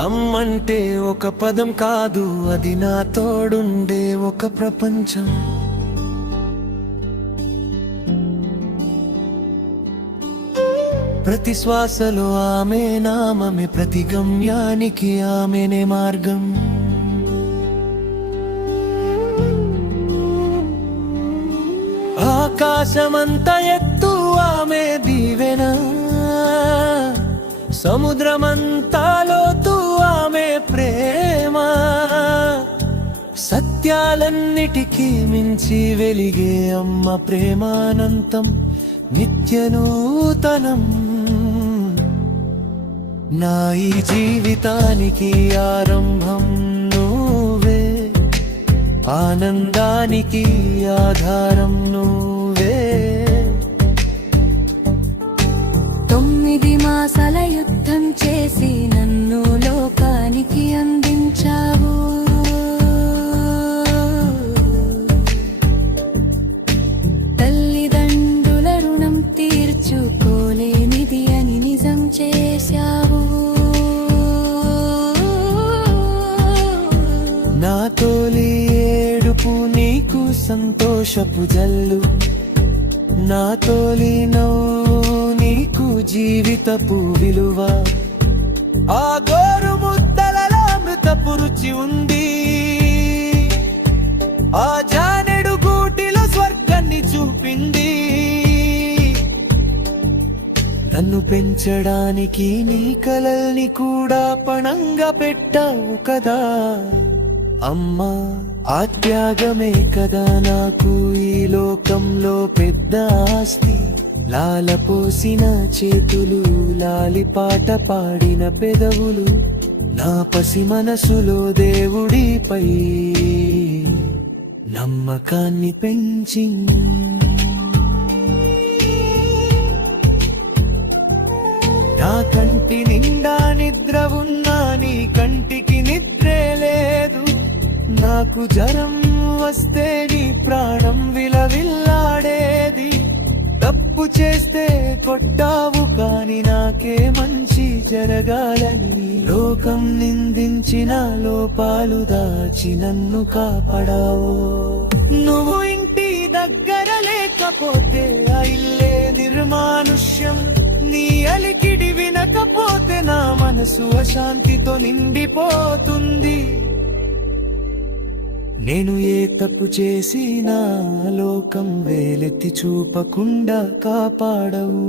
అమ్మంటే ఒక పదం కాదు అది నా తోడుండే ఒక ప్రపంచం. ప్రతి శ్వాసలో ఆమె నామమే ప్రతి గమ్యానికి ఆమెనే మార్గం. ఆకాశమంత ఎత్తు ఆమె దీవెన. సముద్రమంతాలో ప్రేమ సత్యాలన్నిటికీ మించి వెలిగే అమ్మ ప్రేమానంతం నిత్య నూతనం నా ఈ జీవితానికి ఆరంభం నువ్వే ఆనందానికి ఆధారం నువ్వు. నా తోలి ఏడుపు నీకు సంతోషపు జల్లు. నా తోలి నవ్వు నీకు జీవితపు విలువ. ఆ గోరు ముద్దలలో అమృతపు రుచి ఉంది. ఆ జానెడు గూటిలో స్వర్గాన్ని చూపింది. నన్ను పెంచడానికి నీ కలల్ని కూడా పణంగా పెట్టావు కదా. అమ్మా ఆ త్యాగమే కదా నాకు ఈ లోకంలో పెద్ద ఆస్తి. లాలపోసిన చేతులు లాలిపాట పాడిన పెదవులు నా పసి మనసులో దేవుడిపై నమ్మకాన్ని పెంచింది. నా కంటి నిండా నాకు జరం వస్తే నీ ప్రాణం విలవిల్లాడేది. తప్పు చేస్తే కొట్టావు కాని నాకే మంచి జరగాలని. లోకం నిందించిన లోపాలు దాచి నన్ను కాపాడావు. నువ్వు ఇంటి దగ్గర లేకపోతే ఆ ఇల్లే నిర్మానుష్యం. నీ అలికిడి వినకపోతే నా మనసు అశాంతితో నిండిపోతుంది. నేను ఏ తప్పు చేసినా లోకం వేలెత్తి చూపకుండా కాపాడవు.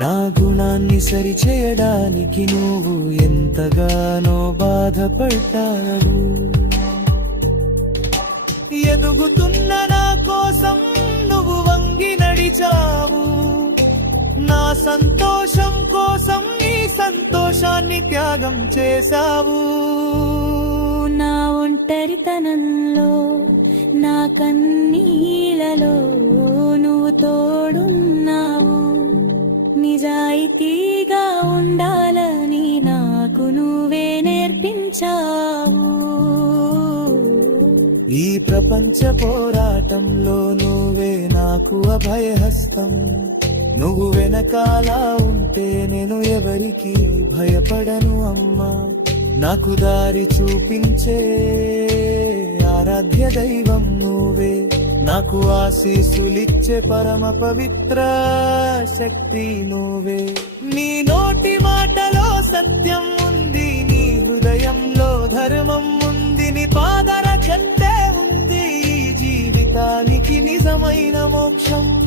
నా గుణాన్ని సరిచేయడానికి నువ్వు ఎంతగానో బాధపడ్డావు. ఎదుగుతున్న నా కోసం నువ్వు వంగి నడిచావు. సంతోషం కోసం నీ సంతోషాన్ని త్యాగం చేశావు. నా ఒంటరితనంలో నా కన్నీలలో నువ్వు తోడున్నావు. నిజాయితీగా ఉండాలని నాకు నువ్వే నేర్పించావు. ఈ ప్రపంచ పోరాటంలో నువ్వే నాకు అభయహస్తం. నువ్వు వెనకాల ఉంటే నేను ఎవరికి భయపడను అమ్మా. నాకు దారి చూపించే ఆరాధ్య దైవం నువ్వే. నాకు ఆశీసులిచ్చే పరమ పవిత్ర శక్తి నువ్వే. నీ నోటి మాటలో సత్యం ఉంది నీ హృదయంలో ధర్మం ఉంది నీ పాదర చెందే ఉంది జీవితానికి నిజమైన మోక్షం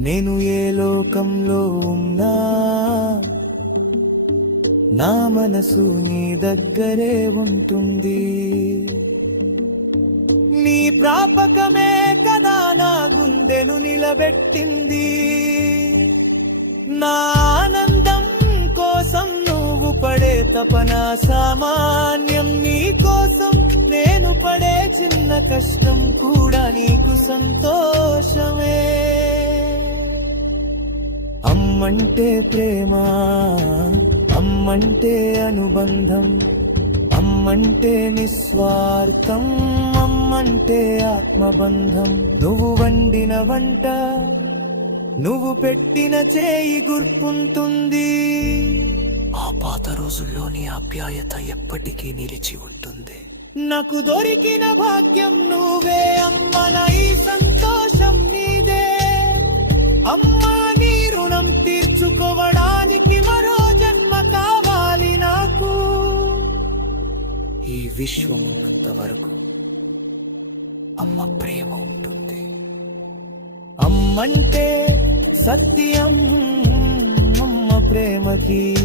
నేను ఏ లోకంలో ఉన్నా నా మనసు నీ దగ్గరే ఉంటుంది. నీ ప్రాపకమే కదా నా గుండెను నిలబెట్టింది. నా ఆనందం కోసం నువ్వు పడే తపన సామాన్యం నీ కోసం నేను పడే చిన్న కష్టం కూడా నీకు సంతోషమే. అమ్మంటే ప్రేమ అమ్మంటే అనుబంధం అమ్మంటే నిస్వార్థం అమ్మంటే ఆత్మబంధం. నువ్వు వండిన వంట నువ్వు పెట్టిన చేయి గుర్తుంటుంది. ఆ పాత రోజుల్లోని ఆప్యాయత ఎప్పటికీ నిలిచి ఉంటుంది. నాకు దొరికిన భాగ్యం నువ్వే అమ్మన ఈ సంతోషం. విశ్వమున్నంత వరకు అమ్మ ప్రేమ ఉంటుంది. అమ్మంటే సత్యం అమ్మ ప్రేమకి